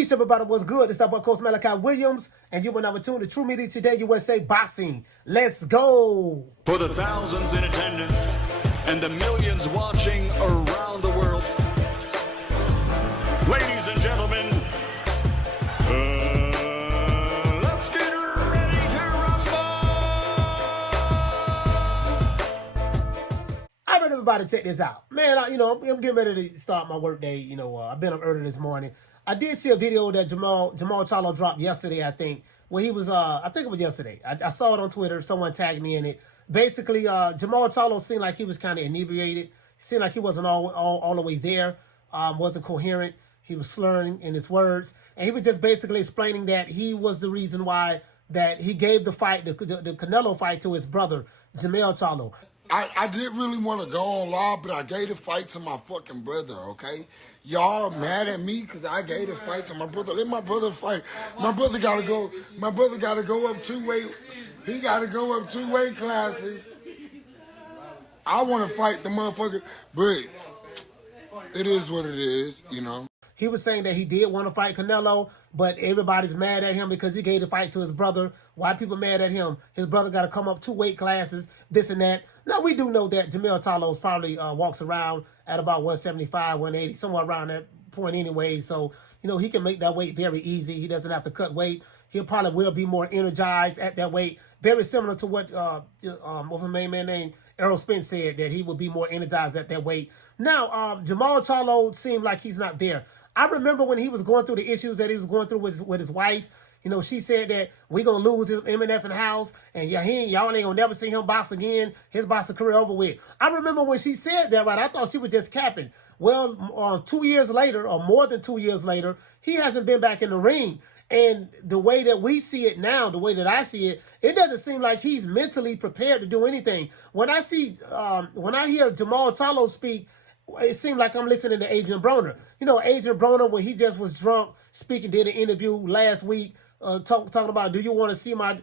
Peace, everybody. What's good? It's that boy, Coach Malachi Williams, and you are now tuned to True Media Today USA Boxing. Let's go. For the thousands in attendance and the millions watching around the world, ladies and gentlemen, let's get ready to rumble. I want everybody to check this out. Man, I'm getting ready to start my work day. I've been up early this morning. I did see a video that Jermall Charlo dropped yesterday, I think, where he was, I think it was yesterday. I saw it on Twitter. Someone tagged me in it. Basically, Jermall Charlo seemed like he was kind of inebriated. Seemed like he wasn't all the way there, wasn't coherent. He was slurring in his words. And he was just basically explaining that he was the reason why that he gave the fight, the Canelo fight, to his brother, Jermell Charlo. I didn't really want to go on live, but I gave the fight to my fucking brother, okay? Y'all mad at me because I gave the fight to my brother. Let my brother fight. My brother gotta go up two weight. He gotta go up 2 weight classes. I want to fight the motherfucker, but it is what it is, He was saying that he did want to fight Canelo, but everybody's mad at him because he gave the fight to his brother. Why people mad at him? His brother got to come up 2 weight classes, this and that. Now, we do know that Jermell Charlo probably walks around at about 175, 180, somewhere around that point anyway. So, he can make that weight very easy. He doesn't have to cut weight. He probably will be more energized at that weight. Very similar to what my main man named Errol Spence said, that he would be more energized at that weight. Now, Jermall Charlo seemed like he's not there. I remember when he was going through the issues that he was going through with his wife. She said that we're going to lose his M&F house, and y'all ain't going to never see him box again. His boxing career over with. I remember when she said that, right? I thought she was just capping. Well, 2 years later, or more than 2 years later, he hasn't been back in the ring. And the way that we see it now, the way that I see it, it doesn't seem like he's mentally prepared to do anything. When I hear Jermall Charlo speak, it seemed like I'm listening to Adrian Broner. Adrian Broner, when he just was drunk, speaking, did an interview last week, talking about, do you want to see my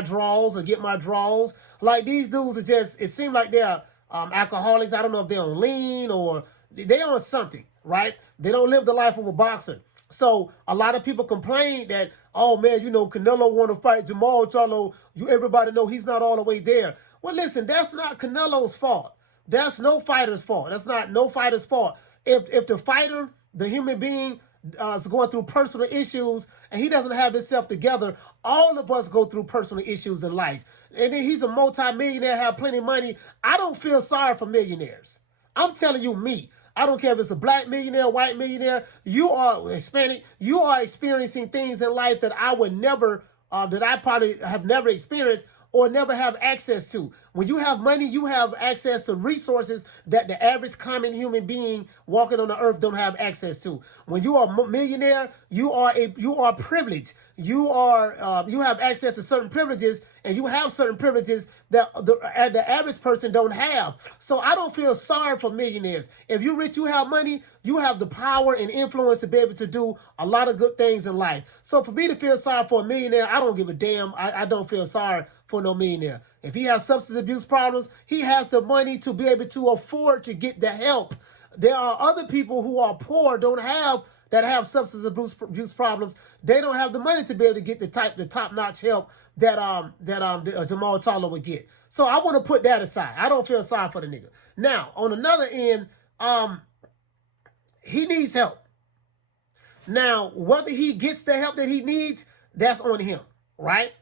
draws or get my draws? Like, these dudes are just, it seemed like they're alcoholics. I don't know if they're on lean or they're on something, right? They don't live the life of a boxer. So a lot of people complain that, oh man, Canelo want to fight Jermall Charlo. Everybody know he's not all the way there. Well, listen, that's not Canelo's fault. That's no fighter's fault. That's not no fighter's fault. If the fighter, the human being, is going through personal issues and he doesn't have himself together, all of us go through personal issues in life. And then he's a multi-millionaire, have plenty of money. I don't feel sorry for millionaires. I'm telling you, me. I don't care if it's a black millionaire, white millionaire. You are Hispanic. You are experiencing things in life that I would never, that I probably have never experienced or never have access to. When you have money, you have access to resources that the average common human being walking on the earth don't have access to. When you are a millionaire, you are privileged. You have access to certain privileges, and you have certain privileges that the average person don't have. So I don't feel sorry for millionaires. If you're rich, you have money, you have the power and influence to be able to do a lot of good things in life. So for me to feel sorry for a millionaire, I don't give a damn. I don't feel sorry for no millionaire. If he has substance abuse problems, he has the money to be able to afford to get the help. There are other people who are poor, that have substance abuse problems. They don't have the money to be able to get the top-notch help that Jermall Charlo would get. So I want to put that aside. I don't feel sorry for the nigga. Now, on another end, he needs help. Now, whether he gets the help that he needs, that's on him, right?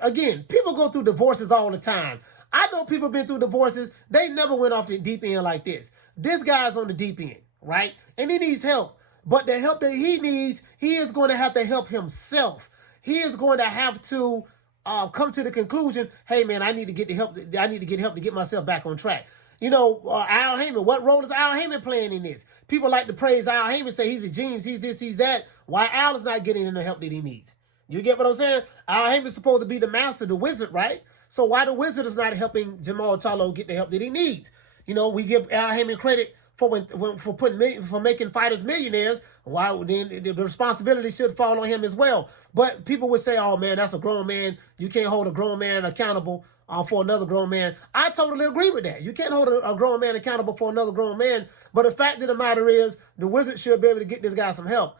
Again, people go through divorces all the time. I know people been through divorces. They never went off the deep end like this. This guy's on the deep end, right? And he needs help. But the help that he needs, he is going to have to help himself. He is going to have to come to the conclusion, hey, man, I need to get the help. I need to get help to get myself back on track. Al Heyman, what role is Al Heyman playing in this? People like to praise Al Heyman, say he's a genius, he's this, he's that. Why Al is not getting the help that he needs? You get what I'm saying? Al Heyman's supposed to be the master, the wizard, right? So why the wizard is not helping Jermall Charlo get the help that he needs? We give Al Heyman credit for making fighters millionaires. Why then the responsibility should fall on him as well. But people would say, oh man, that's a grown man. You can't hold a grown man accountable for another grown man. I totally agree with that. You can't hold a grown man accountable for another grown man. But the fact of the matter is, the wizard should be able to get this guy some help.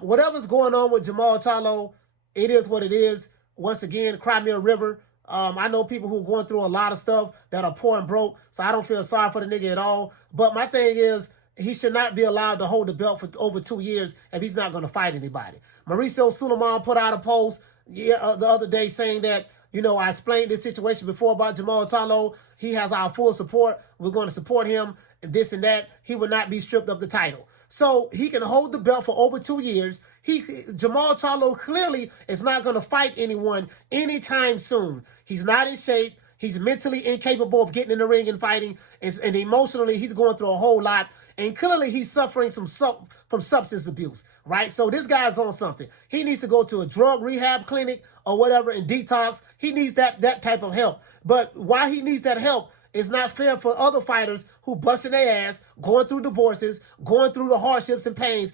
Whatever's going on with Jermall Charlo, it is what it is. Once again, cry me a river. I know people who are going through a lot of stuff that are poor and broke, so I don't feel sorry for the nigga at all. But my thing is, he should not be allowed to hold the belt for over 2 years if he's not going to fight anybody. Mauricio Suleiman put out a post the other day saying that, I explained this situation before about Jermall Charlo. He has our full support. We're going to support him, and this and that. He will not be stripped of the title. So he can hold the belt for over 2 years. Jermall Charlo clearly is not going to fight anyone anytime soon. He's not in shape. He's mentally incapable of getting in the ring and fighting. And emotionally, he's going through a whole lot. And clearly, he's suffering from substance abuse, right? So this guy's on something. He needs to go to a drug rehab clinic or whatever and detox. He needs that type of help. But why he needs that help, it's not fair for other fighters who busting their ass, going through divorces, going through the hardships and pains,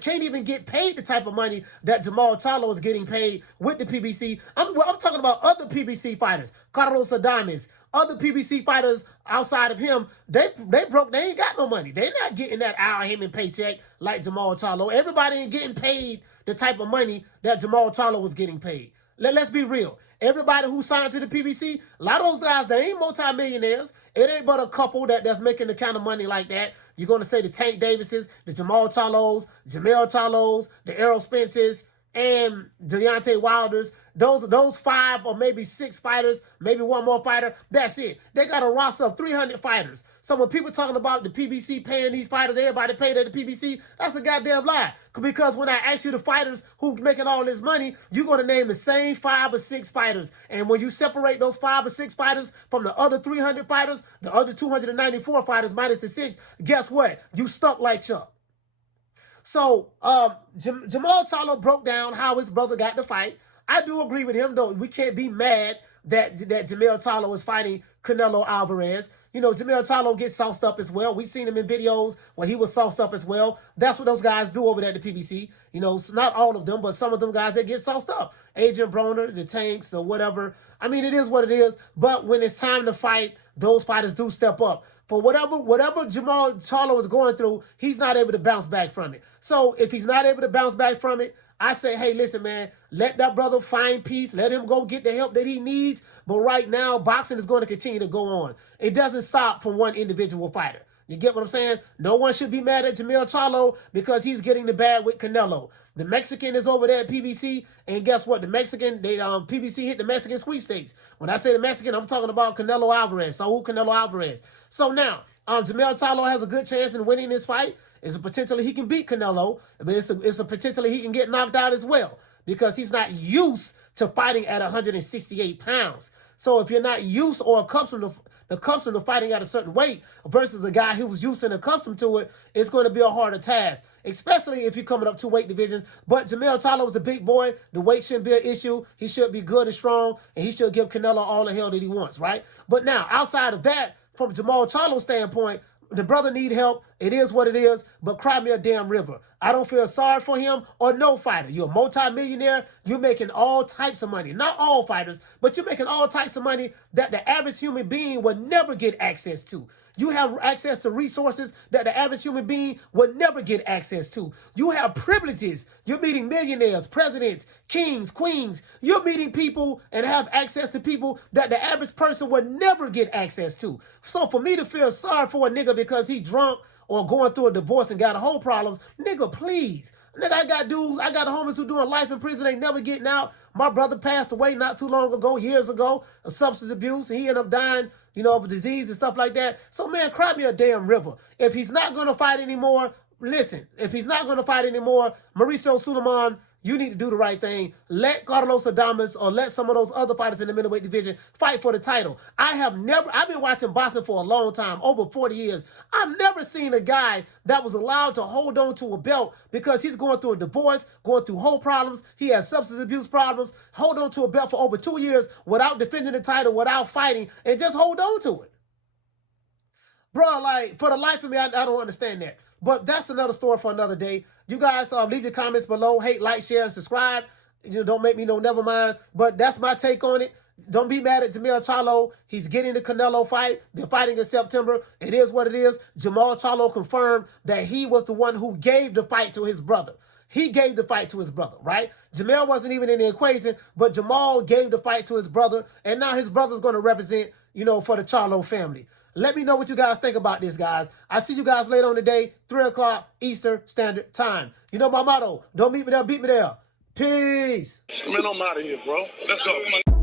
can't even get paid the type of money that Jermall Charlo is getting paid with the PBC. I'm talking about other PBC fighters, Carlos Adames, other PBC fighters outside of him. They broke. They ain't got no money. They're not getting that Al Heyman paycheck like Jermall Charlo. Everybody ain't getting paid the type of money that Jermall Charlo was getting paid. Let's be real. Everybody who signed to the PBC, a lot of those guys, they ain't multimillionaires. It ain't but a couple that's making the kind of money like that. You're going to say the Tank Davises, the Jermall Charlos, Jermell Charlos, the Errol Spences, and Deontay Wilders. Those 5 or maybe 6 fighters, maybe one more fighter, that's it. They got a roster of 300 fighters. So when people talking about the PBC paying these fighters, everybody paid at the PBC, that's a goddamn lie. Because when I ask you the fighters who making all this money, you're going to name the same 5 or 6 fighters. And when you separate those 5 or 6 fighters from the other 300 fighters, the other 294 fighters minus the 6, guess what? You stuck like Chuck. So Jermall Charlo broke down how his brother got the fight. I do agree with him, though. We can't be mad that Jermell Charlo is fighting Canelo Alvarez. Jermell Charlo gets sauced up as well. We've seen him in videos where he was sauced up as well. That's what those guys do over there at the PBC. Not all of them, but some of them guys, they get sauced up. Adrian Broner, the Tanks, the whatever. I mean, it is what it is. But when it's time to fight, those fighters do step up. For whatever Jermall Charlo is going through, he's not able to bounce back from it. So if he's not able to bounce back from it, I say, hey, listen, man, let that brother find peace. Let him go get the help that he needs. But right now, boxing is going to continue to go on. It doesn't stop from one individual fighter. You get what I'm saying? No one should be mad at Jermell Charlo because he's getting the bag with Canelo. The Mexican is over there at PBC, and guess what? The Mexican, PBC hit the Mexican sweepstakes. When I say the Mexican, I'm talking about Canelo Alvarez, Saul Canelo Alvarez. So now, Jermell Charlo has a good chance in winning this fight. It's a potentially he can beat Canelo, but it's a potentially he can get knocked out as well because he's not used to fighting at 168 pounds. So if you're not used or accustomed to fighting at a certain weight versus the guy who was used and accustomed to it, it's going to be a harder task, especially if you're coming up 2 weight divisions. But Jermell Charlo is a big boy. The weight shouldn't be an issue. He should be good and strong, and he should give Canelo all the hell that he wants, right? But now, outside of that, from Jermall Charlo's standpoint, the brother need help. It is what it is, but cry me a damn river. I don't feel sorry for him or no fighter. You're a multi-millionaire. You're making all types of money. Not all fighters, but you're making all types of money that the average human being would never get access to. You have access to resources that the average human being would never get access to. You have privileges. You're meeting millionaires, presidents, kings, queens. You're meeting people and have access to people that the average person would never get access to. So for me to feel sorry for a nigga because he drunk or going through a divorce and got whole problems, nigga, please. Nigga, I got homies who doing life in prison, ain't never getting out. My brother passed away not too long ago, years ago, of substance abuse. He ended up dying, of a disease and stuff like that. So, man, cry me a damn river. If he's not going to fight anymore, listen, if he's not going to fight anymore, Mauricio Suleiman, you need to do the right thing. Let Carlos Adames or let some of those other fighters in the middleweight division fight for the title. I've been watching boxing for a long time, over 40 years. I've never seen a guy that was allowed to hold on to a belt because he's going through a divorce, going through whole problems. He has substance abuse problems. Hold on to a belt for over 2 years without defending the title, without fighting, and just hold on to it. Bro, like, for the life of me, I don't understand that. But that's another story for another day. You guys leave your comments below. Hate, like, share, and subscribe. Don't make me know, never mind. But that's my take on it. Don't be mad at Jermell Charlo. He's getting the Canelo fight. They're fighting in September. It is what it is. Jermall Charlo confirmed that he was the one who gave the fight to his brother. He gave the fight to his brother, right? Jermell wasn't even in the equation, but Jermall gave the fight to his brother, and now his brother's going to represent, for the Charlo family. Let me know what you guys think about this, guys. I'll see you guys later on today, 3 o'clock Eastern Standard Time. You know my motto, don't meet me there, beat me there. Peace. Man, I'm out of here, bro. Let's go.